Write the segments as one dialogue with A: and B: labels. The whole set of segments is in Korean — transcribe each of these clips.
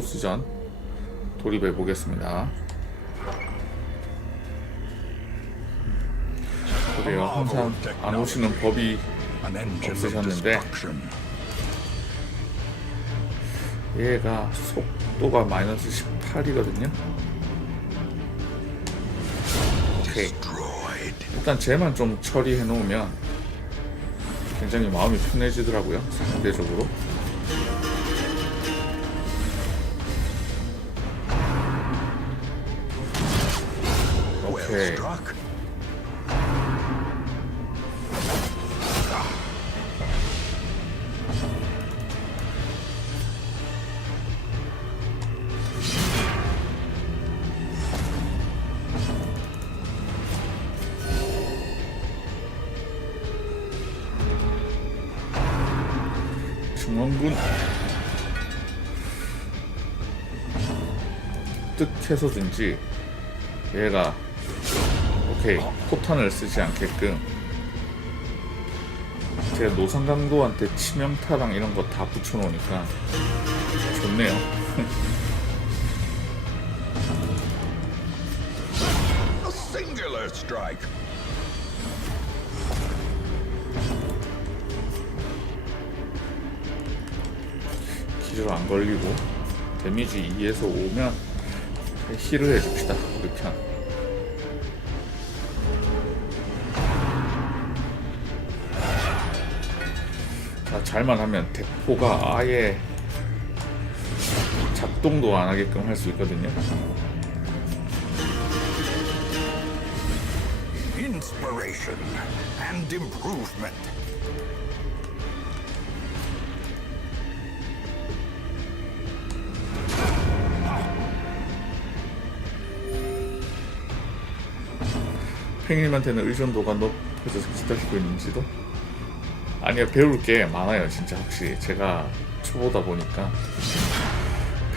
A: 보스전 돌입해 보겠습니다. 그래요. 항상 안 오시는 법이 없으셨는데. 얘가 속도가 마이너스 18이거든요. 오케이. 일단 쟤만 좀 처리해 놓으면 굉장히 마음이 편해지더라고요. 상대적으로. 중원군 뜻해서든지 얘가 오케이 포탄을 쓰지 않게끔 제 노상강도한테 치명타랑 이런 거 다 붙여놓으니까 좋네요. 기절 안 걸리고 데미지 2에서 5면 힐을 해줍시다 우리 편. 자, 잘만 하면 대포가 아예 작동도 안 하게끔 할 수 있거든요.
B: Inspiration and improvement.
A: 팽님한테는 의존도가 높아져서 기다리고 있는지도 아니요 배울 게 많아요 진짜 확실히 제가 초보다 보니까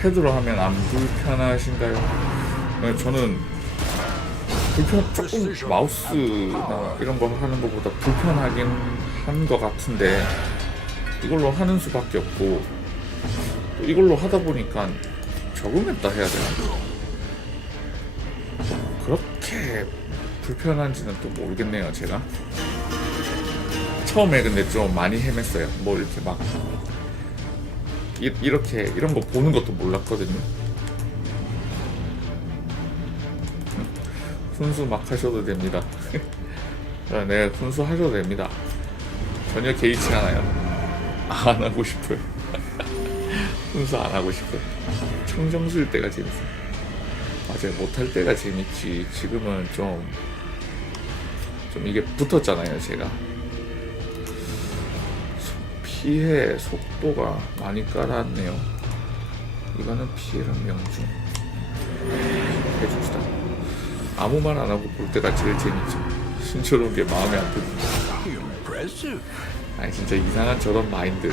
A: 패드로 하면 안 불편하신가요? 네, 저는 불편 조금 마우스나 이런 거 하는 것보다 불편하긴 한 것 같은데 이걸로 하는 수밖에 없고 또 이걸로 하다 보니까 적응했다 해야 되나? 그렇게 불편한지는 또 모르겠네요, 제가. 처음에 근데 좀 많이 헤맸어요. 뭐 이렇게 막 이, 이렇게 이런 거 보는 것도 몰랐거든요. 훈수 막 하셔도 됩니다. 아, 네, 훈수 하셔도 됩니다. 전혀 개의치 않아요. 안 하고 싶어요. 훈수 안 하고 싶어요. 청정수일 때가 재밌어요. 맞아요. 못할 때가 재밌지. 지금은 좀, 좀 이게 붙었잖아요, 제가. 속- 피해 속도가 많이 깔았네요. 이거는 피해랑 명중. 해줍시다. 아무 말 안 하고 볼 때가 제일 재밌죠. 신처로운 게 마음에 안.
B: Impressive.
A: 아니, 진짜 이상한 저런 마인드.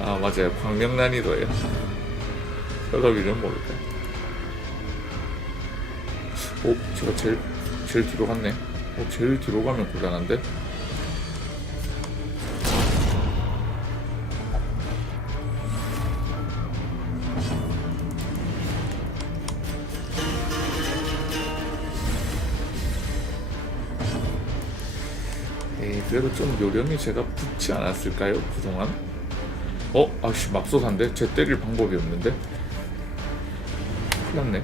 A: 아, 맞아요. 광명난이도예요. 혈압이는 모를까. 오, 제가 제일, 제일 뒤로 갔네. 어, 제일 뒤로 가면 곤란한데? 에이, 그래도 좀 요령이 제가 붙지 않았을까요? 그동안? 어? 아씨, 맙소사인데? 쟤 때릴 방법이 없는데? 큰일 났네.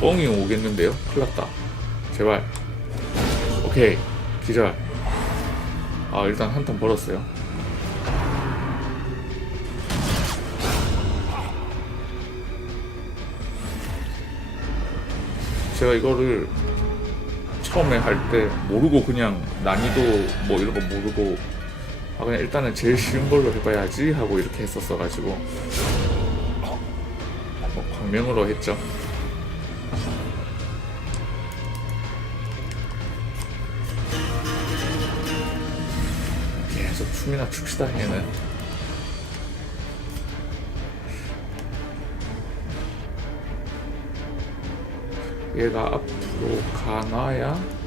A: 뻥이 오겠는데요? 큰일 났다. 제발. 오케이. 기절. 아, 일단 한턴 벌었어요. 제가 이거를 처음에 할 때 모르고 그냥 난이도 뭐 이런 거 모르고 아 그냥 일단은 제일 쉬운 걸로 해봐야지 하고 이렇게 했었어 가지고 뭐 광명으로 했죠. 계속 춤이나 춥시다 얘는. 얘가 앞으로 가나야?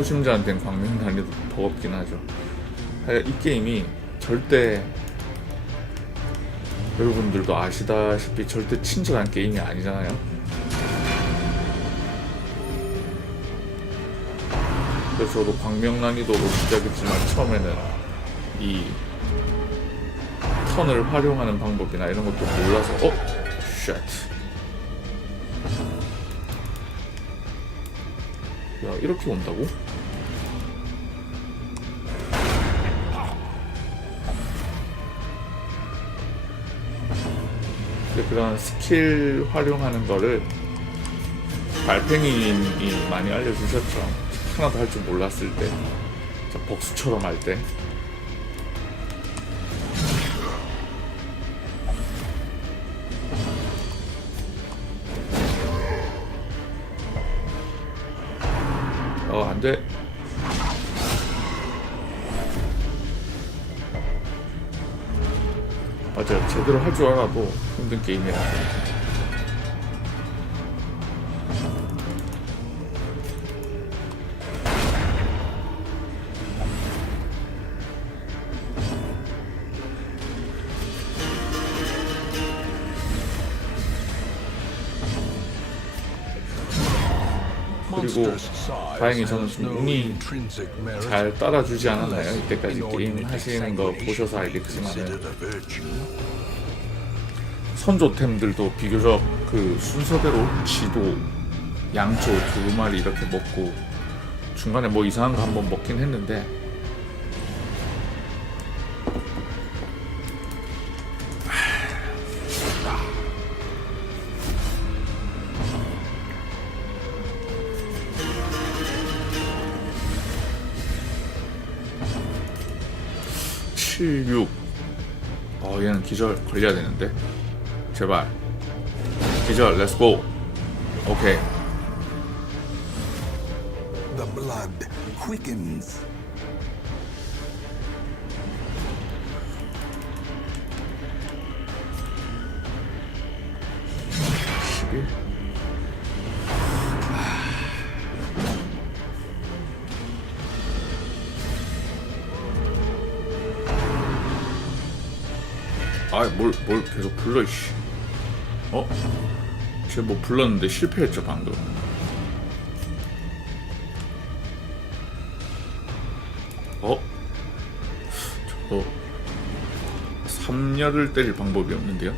A: 초심자한테는 광명 난이도 버겁긴 하죠. 이 게임이 절대 여러분들도 아시다시피 절대 친절한 게임이 아니잖아요. 그래서 저도 광명 난이도로 시작했지만 처음에는 이 턴을 활용하는 방법이나 이런 것도 몰라서 어? 쉣. 야 이렇게 온다고? 그런 스킬 활용하는 거를 발팽이님이 많이 알려주셨죠. 하나도 할 줄 몰랐을 때, 자, 복수처럼 할 때. 안 돼. 맞아요. 제대로 할 줄 알아도 힘든 게임이라 그리고 다행히 저는 좀 운이 잘 따라주지 않았나요? 이때까지 게임 하시는 거 보셔서 알겠지만은 선조템들도 비교적 그 순서대로 쥐도 양초 두 마리 이렇게 먹고 중간에 뭐 이상한 거 한번 먹긴 했는데 칠육. 어 얘는 기절 걸려야 되는데. 제발. 기절 렛츠고 오케이.
B: The blood quickens.
A: 십일 아뭘 뭘 계속 불러 이씨 어? 쟤 뭐 불렀는데 실패했죠 방금 어? 저거 삼열을 때릴 방법이 없는데요?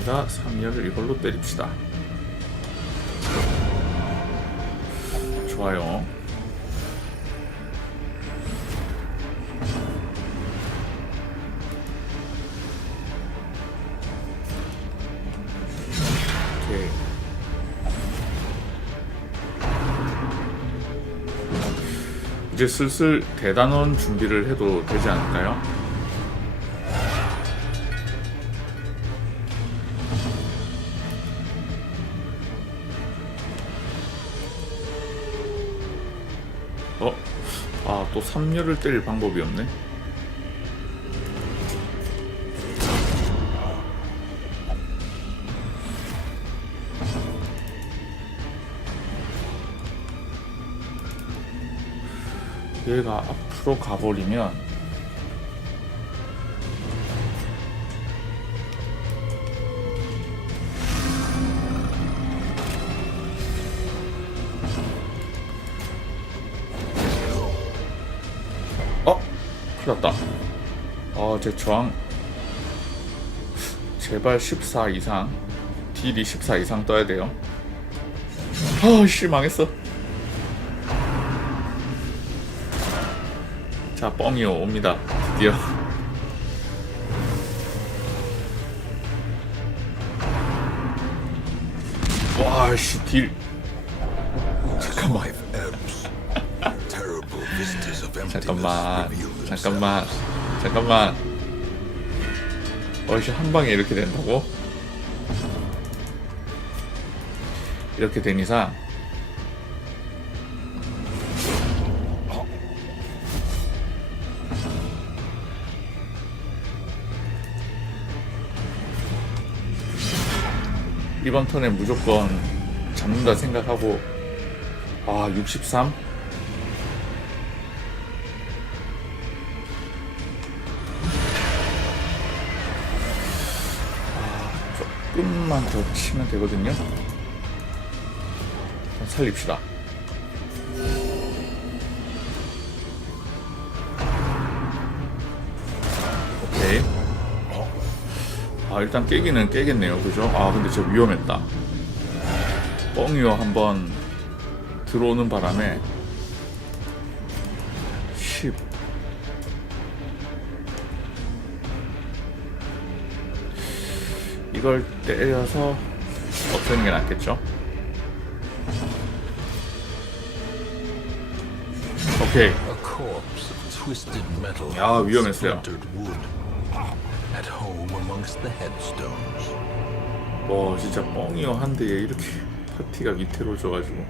A: 얘가 3열을 이걸로 때립시다. 좋아요. 이제 슬슬 대단원 준비를 해도 되지 않을까요? 또 3열을 때릴 방법이 없네? 얘가 앞으로 가버리면 났다 어제 저항 제발 14 이상 딜이 14 이상 떠야 돼요 아씨 망했어 자, 뻥이 옵니다. 드디어. 와, 씨, 딜. 잠깐만, 잠깐만. 잠깐만 잠깐만 어이씨 한방에 이렇게 된다고? 이렇게 된 이상 이번 턴에 무조건 잡는다 생각하고 아 63? 조금만 더 치면 되거든요. 살립시다. 오케이. 아 일단 깨기는 깨겠네요. 그죠? 아 근데 저 위험했다. 뻥이요. 한번 들어오는 바람에 이걸 때려서 없애는 게 낫겠죠? 오케이. 야, 위험했어요. 와 진짜 뻥이요 한 대에 이렇게 파티가 위태로워져가지고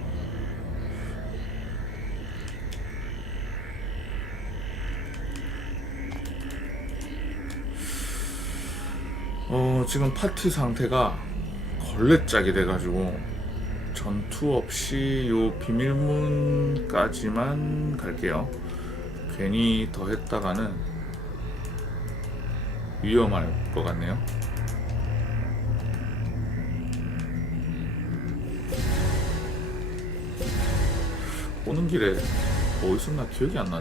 A: 어 지금 파티 상태가 걸레짝이 돼가지고 전투 없이 요 비밀문까지만 갈게요 괜히 더 했다가는 위험할 것 같네요 오는 길에 뭐 있었나 기억이 안 나네.